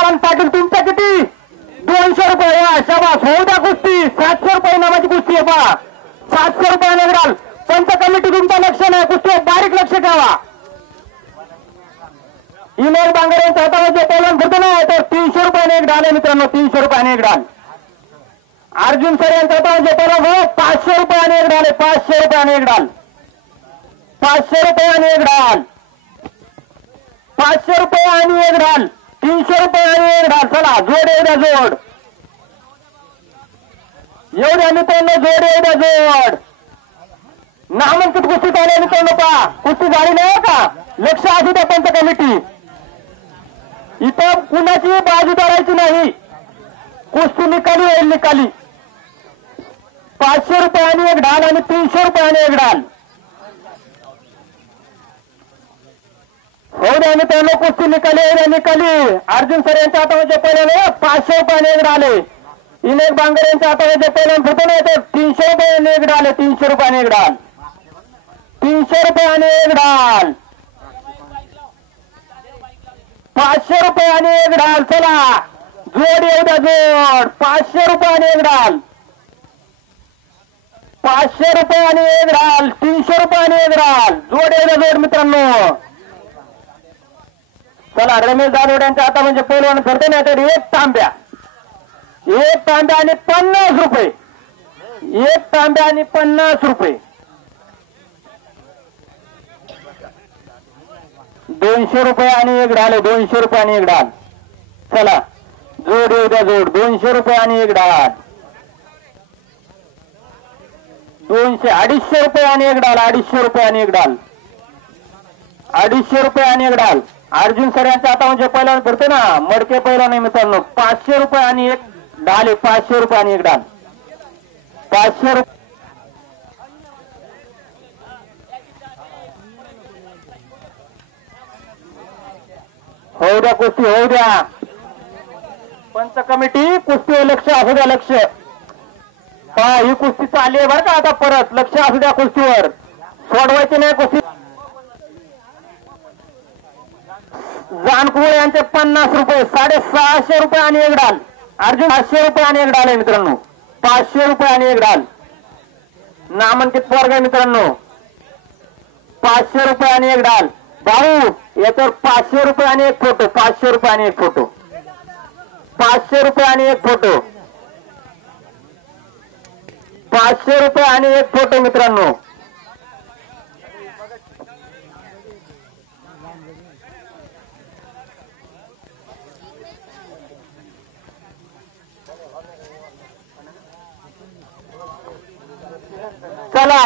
नारायण पाटील तुमच्या किती 200 रुपये शाबास होऊ द्या कुस्ती 700 रुपये नावाची कुस्ती आहे पहा 700 रुपयाने घाल पंच कमिटी तुमचं लक्ष नाही कुस्ती बारीक लक्ष ठेवा इमेल बांगरेंच्या हातामध्ये पहिल्यांदा भरतो नाही तर 300 रुपयाने एक डाल आहे मित्रांनो 300 रुपयाने एक डाल अर्जुन सर यांच्या हातामध्ये पहिला 500 रुपयाने एक डाल आहे 500 रुपयाने एक डाल 500 रुपयाने एक डाल 500 रुपये आणि एक डाल 300 रुपये आणि एक डाल चला जोड येऊ द्या जोड येऊ द्या मित्रांनो जोड येऊ द्या जोड नामांकित कुस्तीत आले मित्रांनो पहा कुस्ती झाली नाही का लक्ष असू द्या पंच कमिटी इथं कुणाची बाजू धरायची नाही कुस्ती निकाली होईल निकाली 500 रुपये आणि एक डाल आणि 300 रुपये आणि एक डाल हो द्या मित्रांनो कुस्ती निकाली हो द्या निकाली अर्जुन सर यांच्या हातामध्ये पहिल्याने 500 रुपयाने एक डाले इनेक बांगर यांच्या हातामध्ये पहिल्याने फुटून येते 300 रुपयाने एक डाल 300 रुपयाने एक डाल 300 रुपयाने एक डाल 500 रुपयाने एक डाल चला जोड येऊ द्या जोड 500 रुपयाने एक डाल 500 रुपयाने एक डाल 300 रुपयाने एक डाल जोड येऊ द्या जोड मित्रांनो चला रमेश दानोड यांच्या हाता म्हणजे पहिलवान करते नाही तर एक तांब्या आणि 50 रुपये एक तांब्या आणि 50 रुपये 200 रुपये आणि एक डाल 200 रुपये आणि एक डाल चला जोड येऊ द्या जोड 200 रुपये आणि एक डाल 250 रुपये आणि एक डाल 250 रुपये आणि एक डाल 250 रुपये आणि एक डाल अर्जुन सर यांच्या आता म्हणजे पहिला करतो ना मडके पहिला नाही मित्रांनो 500 रुपये आणि एक डाल 500 रुपये आणि एक डाल 500 रुपये होऊ द्या कुस्ती होऊ द्या पंच कमिटी कुस्ती लक्ष असू द्या लक्ष पहा ही कुस्ती चालली आहे बरं का आता परत लक्ष असू द्या कुस्तीवर सोडवायची नाही कुस्ती जानकुळे यांचे 50 रुपये 650 रुपये आणि एक डाल अर्जुन 500 रुपये आणि एक डाल आहे मित्रांनो 500 रुपये आणि एक डाल नामांकित वर्ग आहे मित्रांनो 500 रुपये आणि एक डाल भाऊ याच्यावर 500 रुपये आणि एक फोटो 500 रुपये आणि एक फोटो 500 रुपये आणि एक फोटो 500 रुपये आणि एक फोटो मित्रांनो चला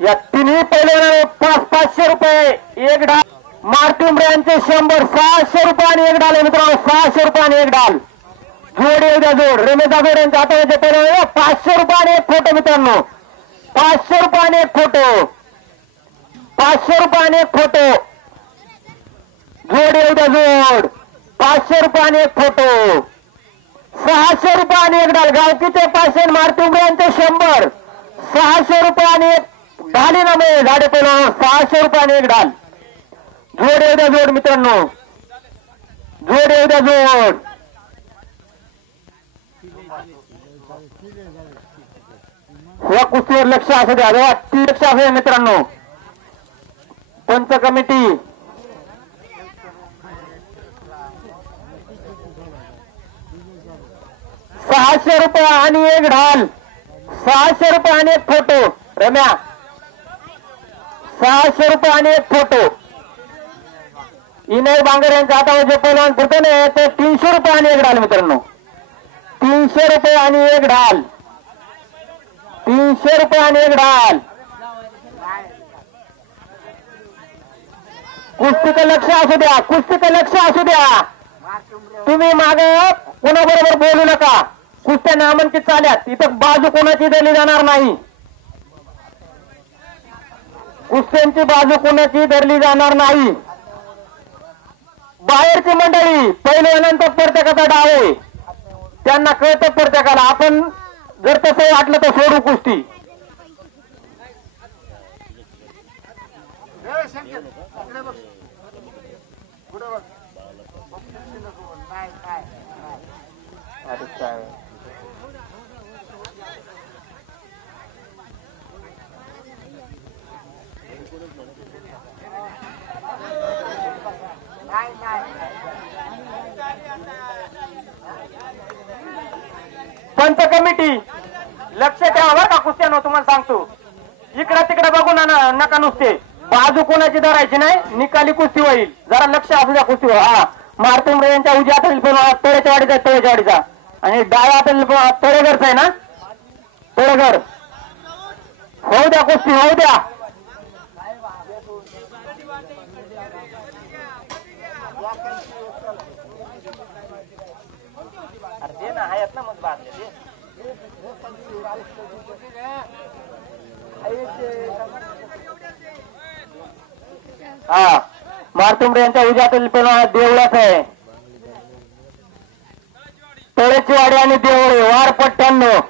या तिन्ही पहिले 500 रुपये एक डाल मार्टिन यांचे 100 600 रुपये आणि एक डाल मित्रांनो 600 रुपये आणि एक डाल जोड येऊ द्या जोड रमेश दागोड यांच्या हातामध्ये पहिले 500 रुपये आणि एक फोटो मित्रांनो 500 रुपये आणि एक फोटो 500 रुपये आणि एक फोटो जोड येऊ द्या जोड 500 रुपये आणि एक फोटो 600 रुपये आणि एक डाल गावकीचे 500 मार्टिन यांचे 100 600 रुपये आणि एक डाली ना मी झाडे पहिलं 600 रुपये आणि एक डाल जोड येऊ द्या जोड मित्रांनो जोड येऊ द्या जोड या कुस्तीवर लक्ष असू द्या ती लक्ष असू द्या मित्रांनो पंच कमिटी ₹600 आणि एक ढाल 600 रुपये आणि एक फोटो रम्या 600 रुपये आणि एक फोटो इनय बांगर यांच्या हातावर जे पहिलवान फोटो नाही ते 300 रुपये आणि एक ढाल मित्रांनो 300 रुपये आणि एक ढाल 300 रुपये आणि एक ढाल कुस्तीचं लक्ष असू द्या कुस्तीचं लक्ष असू द्या तुम्ही मागे कोणाबरोबर बोलू नका कुस्त्या नामांकित चाल्यात इथं बाजू कोणाची दिली जाणार नाही कुस्त्यांची बाजू कोणाची धरली जाणार नाही बाहेरची मंडळी पहिल्यानंतर प्रत्येकाचा डाव आहे त्यांना कळतं प्रत्येकाला आपण जर तसं वाटलं तर सोडू कुस्ती पंच कमिटी लक्ष ठेवा बरं का कुस्त्यानो, तुम्हाला सांगतो. इकडे तिकडे बघू नका नुसते. बाजू कोणाची धरायची नाही, निकाली कुस्ती होईल. जरा लक्ष असू द्या कुस्तीवर. हा मारतुंबरे यांच्या उजव्या हातातील तळेच्या वाडीचा आहे, तळेच्या वाडीचा. आणि डाव्या हातातील तळेघरचा आहे ना, तळेघर. होऊ द्या कुस्ती, होऊ द्या. हा मारतुंबरे यांच्या उद्यातील देवळाच आहे. तळेची वाडी आणि देवळे वार पट्ट्याण्णव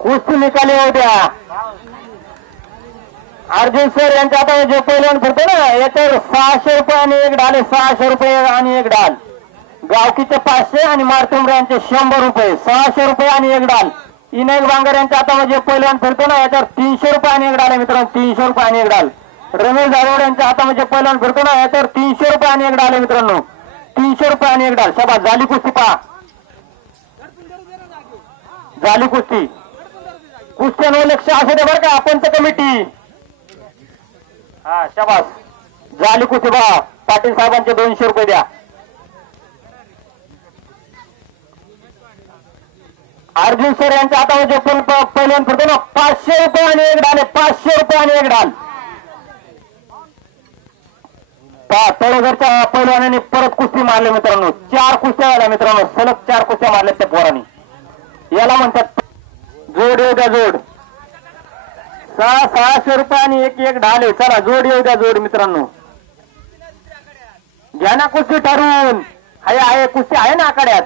कुस्ती निकाली होऊ द्या. अर्जुन सर यांच्या आता जे पहिलवान फिरतो ना, याच्यावर 600 रुपये आणि एक डाल, 600 रुपये आणि एक डाल. गावकीचे 500 आणि मारतुंबरे यांचे 100 रुपये, 600 रुपये आणि एक डाल. इनायक बांगर यांच्या आता जे पहिलवान फिरतो ना, याच्यावर 300 रुपये आणि एक डाल आहे मित्रांनो, 300 रुपये आणि एक डाल. रमेश जाधव यांच्या हातामध्ये पहिलवान फिरतो ना, याच्यावर 300 रुपये आणि एक डाल आहे मित्रांनो, 300 रुपये आणि एक डाल. शाबास, झाली कुस्ती. पहा झाली कुस्ती. कुस्त्यांवर लक्ष असू दे बरं का पंच कमिटी. हा शाबास, झाली कुस्ती. बा पाटील साहेबांचे 200 रुपये द्या. अर्जुन सर यांच्या हातामध्ये पहिलवान फिरतो ना, 500 रुपये आणि एक डाल, 500 रुपये आणि एक डाल. तळेघरच्या पहिलवानाने परत कुस्ती मारली मित्रांनो, 4 कुस्त्या झाल्या मित्रांनो, सलग 4 कुस्त्या मारल्यात त्या पोरांनी. याला म्हणतात जोड येऊ द्या जोड. 600 रुपये आणि एक एक ढाले. चला जोड येऊ द्या जोड मित्रांनो. घ्या ना कुस्ती ठरवून. आहे कुस्ती आहे ना आखाड्यात.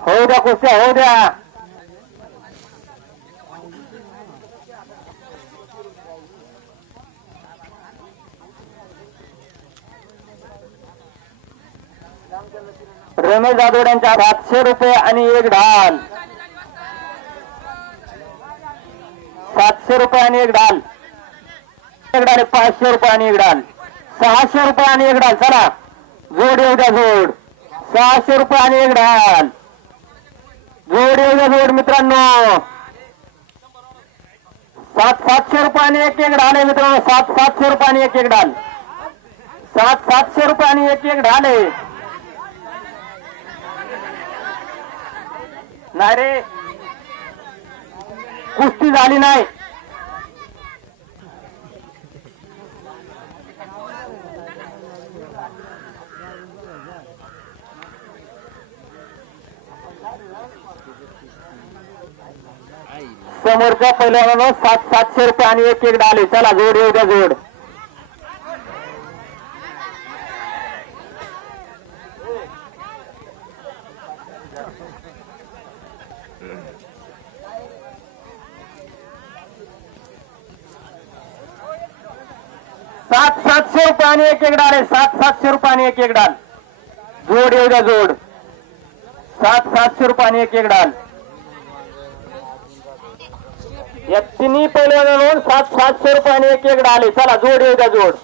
होऊ द्या कुस्त्या, होऊ द्या. रमेश जाधव यांच्या 700 रुपये आणि एक ढाल, 700 रुपये आणि एक ढाल. एक डाल 500 रुपये आणि एक डाल, 600 रुपये आणि एक डाल. चला जोड येऊ द्या जोड. 600 रुपये आणि एक ढाल. जोड येऊ द्या जोड मित्रांनो. 700 रुपये आणि एक एक ढाल आहे मित्रांनो, 700 रुपये आणि एक एक ढाल, 700 रुपये आणि एक एक ढाल आहे. नाही रे, कुस्ती झाली नाही. समोरच्या पहिल्यानं 700 रुपये आणि एक एक डाले. चला जोड येऊ द्या जोड. सातशे रुपये आणि एक एक डाल आहे. 700 रुपये आणि एक एक डाल. जोड येऊ द्या जोड. 700 रुपये आणि एक एक डाल. या तिन्ही पहिल्यांदा 700 रुपये आणि एक एक डाल आहे. चला जोड येऊ द्या जोड.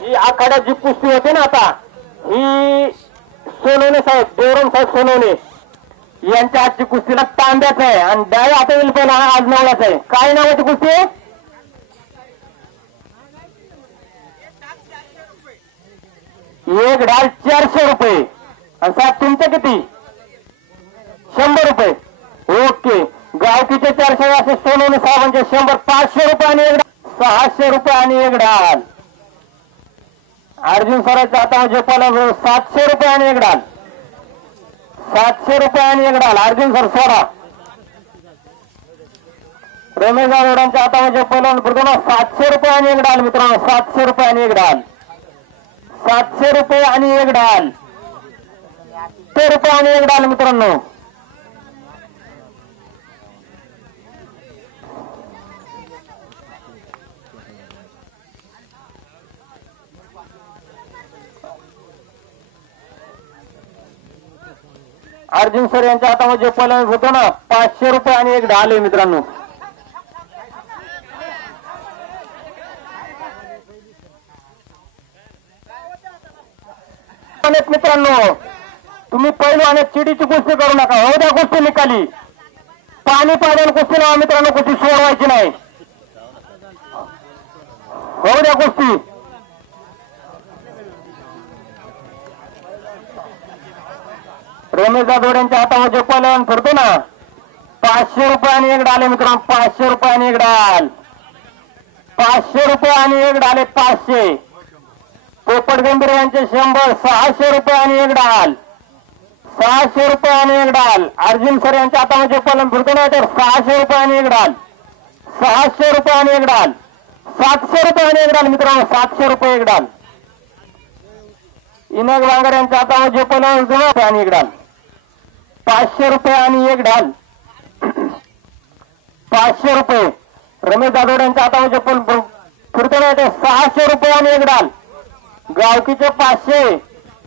ही आखाड्याची कुस्ती होती ना आता, ही सोनवणे साहेब, देवराम साहेब सोनवणे यांच्या आजची कुस्तीला तांब्याच आहे आणि डाव्या हातातील पण आज नवलाच आहे. काय नावाची कुस्ती आहे? एक डाल 400 रुपये आणि साहेब तुमचे किती? 100 रुपये. ओके, गावकीचे 400 असे सोनवणे साहेबांचे 100. 500 रुपये आणि एक डाल, 600 रुपये आणि एक डाल. अर्जुन सरांच्या हातामध्ये पहिला 700 रुपये आणि एक डाल, 700 रुपये आणि एक डाल. अर्जुन सर सोडा. रमेश जाधवरांच्या हातामध्ये पहिला 700 रुपये आणि एक डाल मित्रांनो, 700 रुपये आणि एक डाल, 700 रुपये आणि एक डाल, 100 रुपये आणि एक डाल मित्रांनो. अर्जुन सर यांच्या हातामध्ये पहिला होतो ना 500 रुपये आणि एक ढाल आहे मित्रांनो. मित्रांनो तुम्ही पहिलवान चिडीची कुस्ती करू नका. हो द्या कुस्ती निकाली. पाणी पाण्याला कुस्ती लावा मित्रांनो. कुस्ती सोडवायची नाही. हो द्या कुस्ती. रमेश जाधव यांच्या हातामध्ये पहिलवान फिरतो ना 500 रुपये आणि एक डाल मित्रांनो. 500 रुपये आणि एक डाल. 500 रुपये आणि एक डाल 500. पोपट गंभीर यांचे 100. 600 रुपये आणि एक डाल. 600 रुपये आणि एक डाल. अर्जुन सर यांच्या हातामध्ये पहिलवान फिरतो ना तर 600 रुपये आणि एक डाल. 600 रुपये आणि एक डाल. 700 रुपये आणि एक डाल मित्रांनो. 700 रुपये एक डाल. इनक वांगर यांच्या हातामध्ये पहिलवान आणि एक डाल. 500 रुपये आणि एक ढाल. 500 रुपये. रमेश जाधव यांच्या हातामध्ये फिरतो ना ते 600 रुपये आणि एक ढाल. गावकीचे 500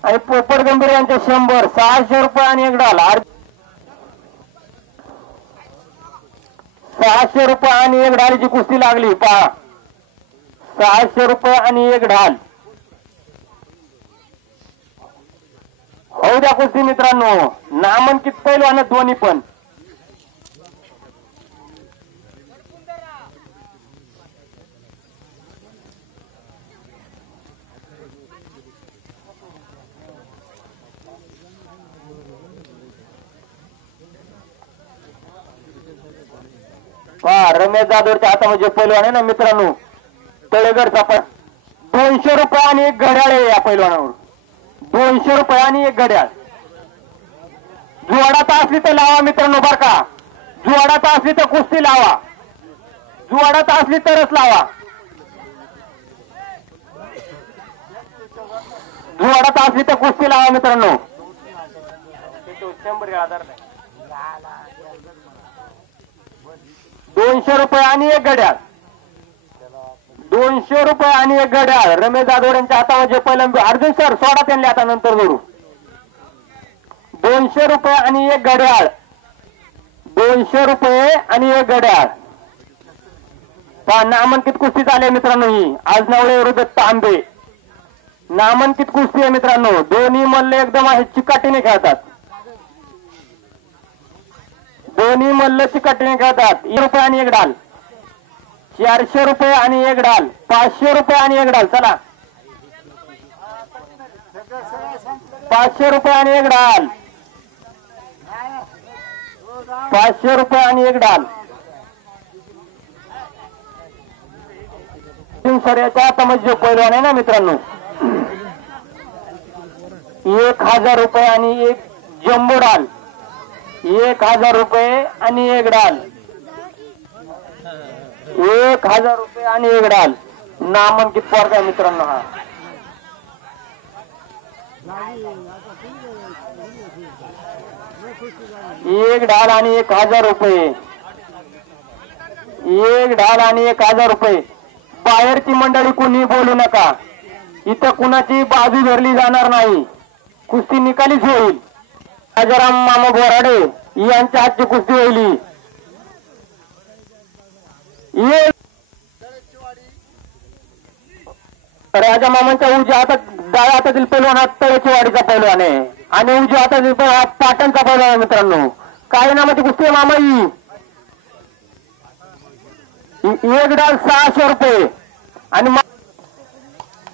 आणि पोपट गंभीर यांचे 100. 600 रुपये आणि एक ढाल. 600 रुपये आणि एक ढालीची कुस्ती लागली पहा. 600 रुपये आणि एक ढाल. हो द्या कुस्ती मित्रांनो. नामांकित पैलवान दोन्ही पण. पहा रमेश जाधवच्या हातामध्ये पैलवान आहे ना मित्रांनो तळेगडचा पण 200 रुपये आणि एक घड्याळ आहे या पैलवानावर. 200 रुपये आणि एक घड्याळ. जुवाडात असली तर लावा मित्रांनो बर का. जुवाडात असली तर कुस्ती लावा. जुवाडात असली तरच लावा. जुवाडात असली तर कुस्ती लावा मित्रांनो. 200 रुपये आणि एक घड्याळ. 200 रुपये आणि एक घड्याळ. रमेश जाधव यांच्या हातामध्ये पहिल्यांदा अर्जुन सर सोडा त्यांनी आता नंतर जोडू. 200 रुपये आणि एक घड्याळ. 200 रुपये आणि एक घड्याळ. पहा नामांकित कुस्ती झाली मित्रांनो. ही आज नवळे विरुद्ध तांबे नामांकित कुस्ती आहे मित्रांनो. दोन्ही मल्ल एकदम आहे चिकाटीने खेळतात. दोन्ही मल्ल चिकाटीने खेळतात. 1 रुपये आणि एक ढाल. 400 रुपये आणि एक ढाल. 500 रुपये आणि एक ढाल. चला 500 रुपये आणि एक ढाल. 500 रुपये आणि एक ढाल. सऱ्याच्या हातामध्ये पैलवान आहे ना मित्रांनो 1000 रुपये आणि एक जम्बो ढाल. 1000 रुपये आणि एक ढाल. 1000 रुपये आणि एक ढाल. नामांकित पोरगा आहे मित्रांनो हा. एक ढाल आणि 1000 रुपये. एक ढाल आणि 1000 रुपये. बाहेरची मंडळी कुणी बोलू नका. इथं कुणाची बाजू धरली जाणार नाही. कुस्ती निकालीच होईल. राजाराम मामा बोराडे यांच्या हातची कुस्ती होईल. राजा मामांच्या उजव्या हातात डाव्या हातातील पैलवान हा तळेची वाडीचा पैलवान आहे आणि उजव्या हातातील हा पाटणचा पैलवान आहे मित्रांनो. काय नामाची कुस्ती आहे मामा ही. एक डाल 600 रुपये आणि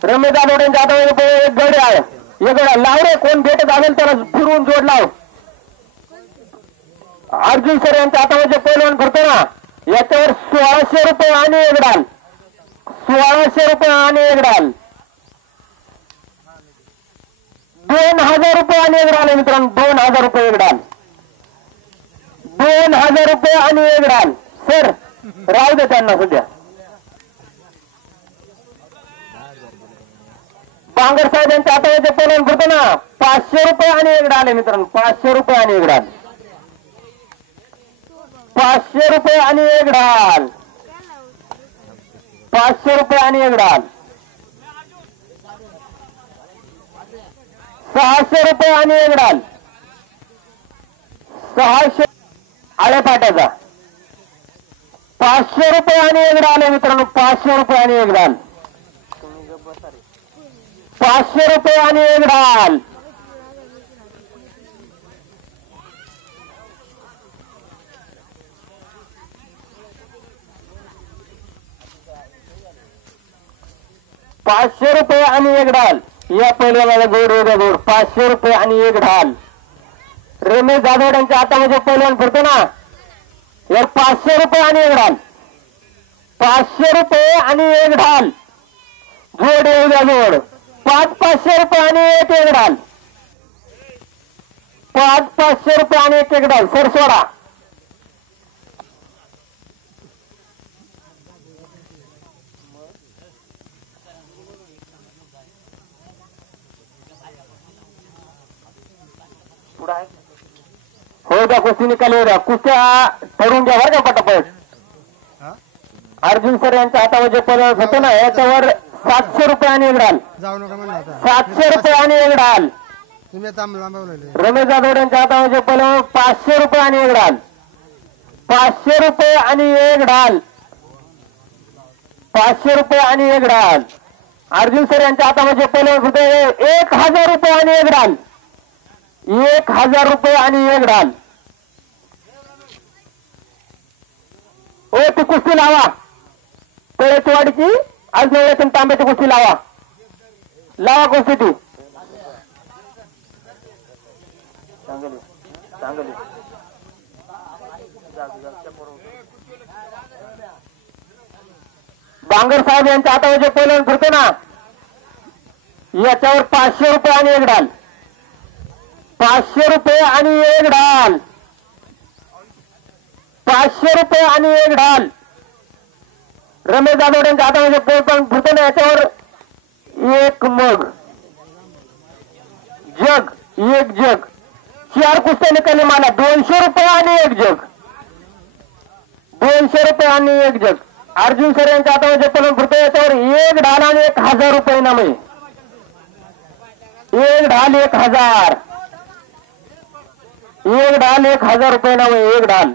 रमेश जाधव यांच्या हातामध्ये एक घड्याळ. एक घड्याळ लाव रे. कोण भेट झालेल त्याला फिरवून जोड लाव. अर्जुन सर यांच्या हातामध्ये पैलवान करतो ना याच्यावर 1600 रुपये आणि एक डाल. 1600 रुपये आणि एक डाल. 2000 रुपये आणि एक डाल आहे मित्रांनो. 2000 रुपये एक डाल. 2000 रुपये आणि एक डाल. सर राहू दे त्यांना सध्या. बांगर साहेब यांच्या हातामध्ये पैलवान करतो ना 500 रुपये आणि एक डाल आहे मित्रांनो. 500 रुपये आणि एक डाल. 500 रुपये आणि एक ढाल. 500 रुपये आणि एक ढाल. 600 रुपये आणि एक ढाल. 600 आळे फाट्याचा 500 रुपये आणि एक डाल आहे मित्रांनो. 500 रुपये आणि एक डाल. 500 रुपये आणि एक डाल. ₹500 आणि एक ढाल. या पहिल्याला जोड वेगळा जोड. 500 रुपये आणि एक ढाल. रमेश जाधव यांच्या हातामध्ये पहिल्यावर फिरतो ना. यार 500 रुपये आणि एक ढाल. 500 रुपये आणि एक ढाल. जोड वेगळा जोड. 500 रुपये आणि एक ढाल. 500 रुपये आणि एक ढाल. सर सोडा. हो द्या कुस्ती निकाली. हो द्या कुस्त्या ठरवून घ्या बरं का पटापट. अर्जुन सर यांच्या हातामध्ये पलट होतो ना. याच्यावर 700 रुपये आणि एक ढाल. 700 रुपये आणि एक ढाल. रमेश जाधव यांच्या हातामध्ये पलट 500 रुपये आणि एक ढाल. 500 रुपये आणि एक ढाल. 500 रुपये आणि एक ढाल. अर्जुन सर यांच्या हातामध्ये पलट होते 1000 रुपये आणि एक ढाल. 1000 रुपये आणि एक ढाल. ओ ती कुस्ती लावा. तळेचवाडीची आज नव्यातून तांब्याची कुस्ती लावा. लावा कुस्ती ती. चांगली बांगर साहेब यांच्या हातामध्ये पहिलं फिरतो ना. याच्यावर 500 रुपये आणि एक ढाल. 500 रुपये आणि एक ढाल. 500 रुपये आणि एक ढाल. रमेश जाधव यांच्या हातामध्ये पोहोचून फिरतो ना. याच्यावर एक मग जग. एक जग. 4 कुस्त्या निकाली मला. 200 रुपये आणि एक जग. 200 रुपये आणि एक जग. अर्जुन सर यांच्या हातामध्ये पलून फिरतो. याच्यावर एक ढाल आणि 1000 रुपये इनाम आहे. एक ढाल 1000. एक ढाल 1000 रुपये इनाम आहे. एक ढाल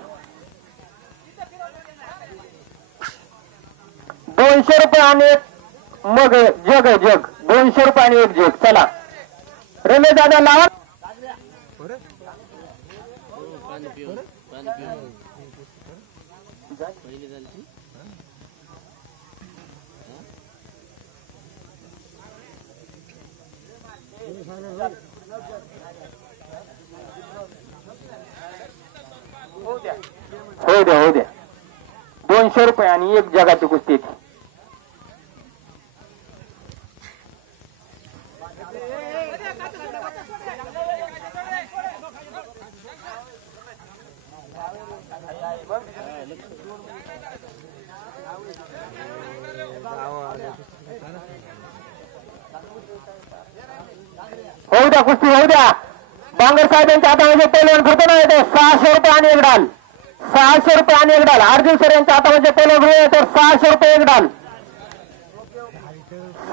200 रुपये आणि एक मग जग आहे. जग 200 रुपये आणि एक जग. चला रमेश दादा लावा. हो द्या हो द्या. 200 रुपये आणि एक जगाची कुस्ती. होऊ द्या कुस्ती होऊ द्या. बांगर साहेब यांच्या हातामध्ये पहिलवान फिरतो ना. येते 600 रुपये आणि एक ढाल. 600 रुपये आणि एक ढाल. अर्जुन सर यांच्या हातामध्ये पहिलवान येते 600 रुपये एक ढाल.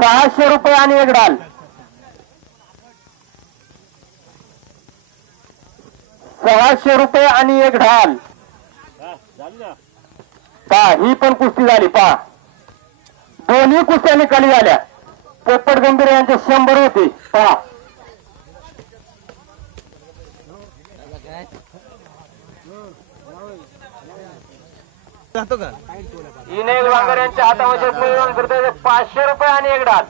600 रुपये आणि एक ढाल. 600 रुपये आणि एक ढाल. पहा ही पण कुस्ती झाली. पहा दोन्ही कुस्त्या निकाली झाल्या. पोपट गंभीर यांचे 100 होते. पहा विनय वांगर यांच्या हातामध्ये 500 रुपये आणि एक ढाल.